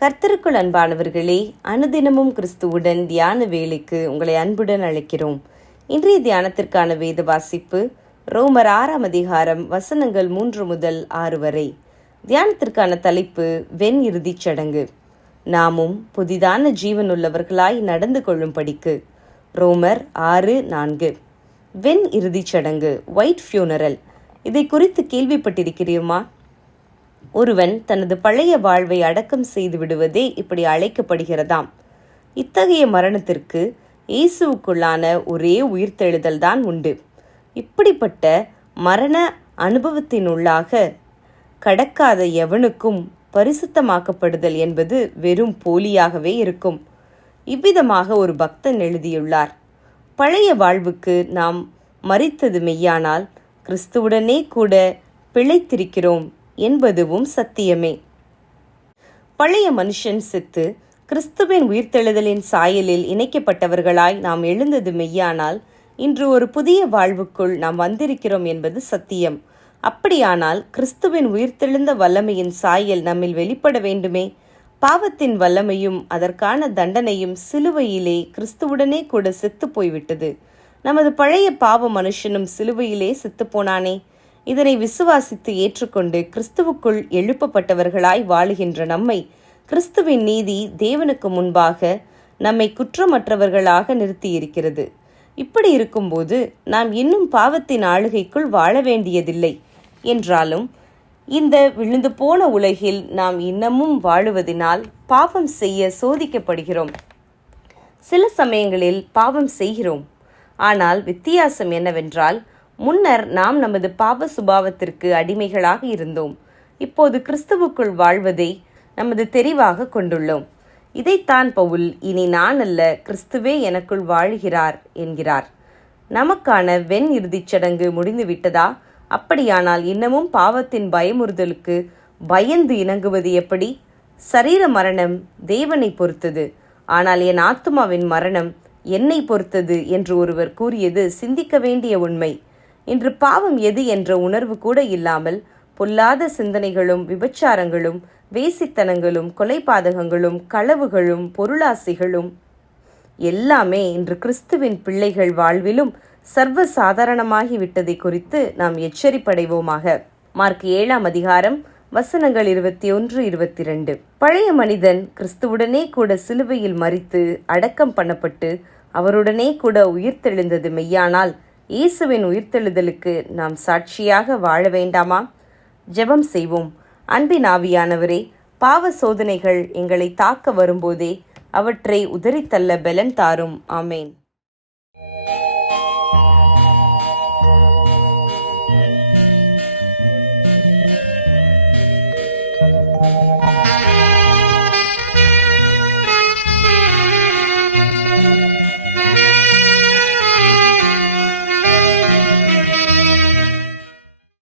கர்த்தருக்குள் அன்பானவர்களே, அனுதினமும் கிறிஸ்துவுடன் தியான வேலைக்கு உங்களை அன்புடன் அழைக்கிறோம். இன்றைய தியானத்திற்கான வேத வாசிப்பு ரோமர் 6 அதிகாரம் வசனங்கள் 3 முதல் 6 வரை. தியானத்திற்கான தலைப்பு வெண் இறுதிச் சடங்கு. நாமும் புதிதான ஜீவனுள்ளவர்களாய் நடந்து கொள்ளும்படிக்கு. ரோமர் 6:4. வெண் இறுதிச் சடங்கு, ஒயிட் ஃபியூனரல். இதை குறித்து கேள்விப்பட்டிருக்கிறோமா? ஒருவன் தனது பழைய வாழ்வை அடக்கம் செய்து விடுவதே இப்படி அழைக்கப்படுகிறதாம். இத்தகைய மரணத்திற்கு இயேசுவுக்குள்ளான ஒரே உயிர்த்தெழுதல் தான் உண்டு. இப்படிப்பட்ட மரண அனுபவத்தினுள்ளாக கடக்காத எவனுக்கும் பரிசுத்தமாக்கப்படுதல் என்பது வெறும் போலியாகவே இருக்கும். இவ்விதமாக ஒரு பக்தன் எழுதியுள்ளார்: பழைய வாழ்வுக்கு நாம் மரித்தது மெய்யானால் கிறிஸ்துவுடனே கூட பிழைத்திருக்கிறோம் என்பதுவும் சத்தியமே. பழைய மனுஷன் செத்து கிறிஸ்துவின் உயிர்த்தெழுதலின் சாயலில் இணைக்கப்பட்டவர்களாய் நாம் எழுந்தது மெய்யானால் இன்று ஒரு புதிய வாழ்வுக்குள் நாம் வந்திருக்கிறோம் என்பது சத்தியம். அப்படியானால் கிறிஸ்துவின் உயிர்த்தெழுந்த வல்லமையின் சாயல் நம்மில் வெளிப்பட வேண்டுமே. பாவத்தின் வல்லமையும் அதற்கான தண்டனையும் சிலுவையிலே கிறிஸ்துவுடனே கூட செத்து போய்விட்டது. நமது பழைய பாவ மனுஷனும் சிலுவையிலே செத்து போனானே. இதனை விசுவாசித்து ஏற்றுக்கொண்டு கிறிஸ்துவுக்குள் எழுப்பப்பட்டவர்களாய் வாழுகின்ற நம்மை கிறிஸ்துவின் நீதி தேவனுக்கு முன்பாக நம்மை குற்றமற்றவர்களாக நிறுத்தியிருக்கிறது. இப்படி இருக்கும்போது நாம் இன்னும் பாவத்தின் ஆளுகைக்குள் வாழ வேண்டியதில்லை. என்றாலும் இந்த விழுந்து போன உலகில் நாம் இன்னமும் வாழுவதினால் பாவம் செய்ய சோதிக்கப்படுகிறோம். சில சமயங்களில் பாவம் செய்கிறோம். ஆனால் வித்தியாசம் என்னவென்றால், முன்னர் நாம் நமது பாவ சுபாவத்திற்கு அடிமைகளாக இருந்தோம். இப்போது கிறிஸ்துவுக்குள் வாழ்வதை நமது தெரிவாக கொண்டுள்ளோம். இதைத்தான் பவுல் இனி நான் அல்ல, கிறிஸ்துவே எனக்குள் வாழுகிறார் என்கிறார். நமக்கான வெண் இறுதிச் சடங்கு முடிந்து விட்டதா? அப்படியானால் இன்னமும் பாவத்தின் பயமுறுதலுக்கு பயந்து இணங்குவது எப்படி? சரீர மரணம் தேவனை பொறுத்தது, ஆனால் என் ஆத்துமாவின் மரணம் என்னை பொறுத்தது என்று ஒருவர் கூறியது சிந்திக்க வேண்டிய உண்மை. இன்று பாவம் எது என்ற உணர்வு கூட இல்லாமல் பொல்லாத சிந்தனைகளும் விபச்சாரங்களும் வேசித்தனங்களும் கொலைபாதகங்களும் களவுகளும் பொருளாசைகளும் எல்லாமே இன்று கிறிஸ்துவின் பிள்ளைகள் வாழ்விலும் சர்வ சாதாரணமாகிவிட்டதை குறித்து நாம் எச்சரிப்படைவோமாக. மார்க் 7 அதிகாரம் வசனங்கள் 21-22. பழைய மனிதன் கிறிஸ்துவுடனே கூட சிலுவையில் மரித்து அடக்கம் பண்ணப்பட்டு அவருடனே கூட உயிர்த்தெழுந்தது மெய்யானால் இயேசுவின் உயிர்த்தெழுதலுக்கு நாம் சாட்சியாக வாழ வேண்டாமா? ஜெபம் செய்வோம். அன்பின் ஆவியானவரே, பாவ சோதனைகள் எங்களை தாக்க வரும்போதே அவற்றை உதறித்தள்ள பலன் தாரும். ஆமேன்.